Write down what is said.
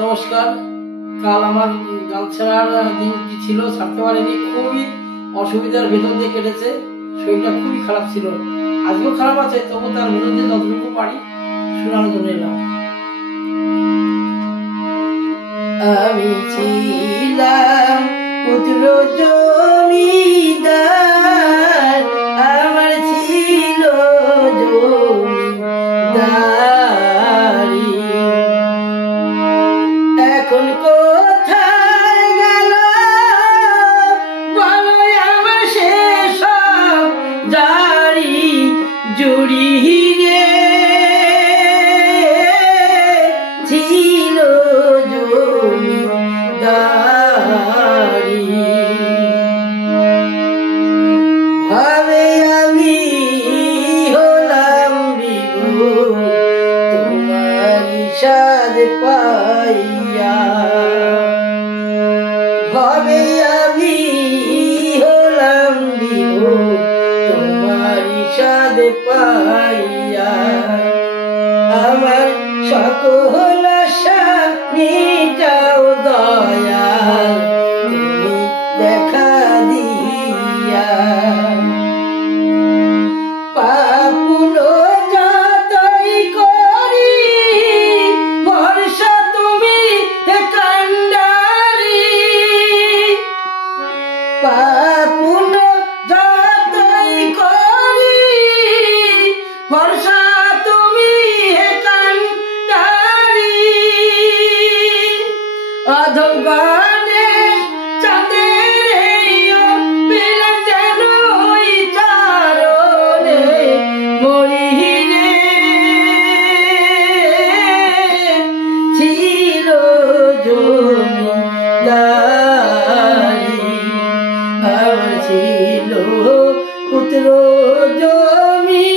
নমস্কার। কাল আমার গান ছাড়ার দিনটি ছিল, ছাড়তে পারিনি, খুবই অসুবিধার ভেতর দিয়ে কেটেছে। শরীরটা খুবই খারাপ ছিল, আজকেও খারাপ আছে, তবু তার ভেতর দিয়ে যতটুকু পারি শোনানোর জন্য এলাম। আমি ছিলাম পুত্র জমিদার, আমার ছিল জমিদারি। এখন কোথায় গেল বলো আমার সেসব জারি জুড়ি রে, ছিল জমিদারি। ভাবে আমি হলাম বিভু তোমার সাদ পাইয়া, ভাবে আমি হলাম বিভু তোমার সাদ পাইয়া। আমার সকল আশা মিটাও দয়া তুমি দেখা দিয়া। পাপুলো যতই করি ভরসা তুমি কান্ডারি, পাপুলো যতই করি ভরসা তুমি কান্ডারি। অধবানে চাঁদের বিলাস যেন ওই চারণে মরিলে, ছিল জমিদারি, আমার ছিল পুত্র জমি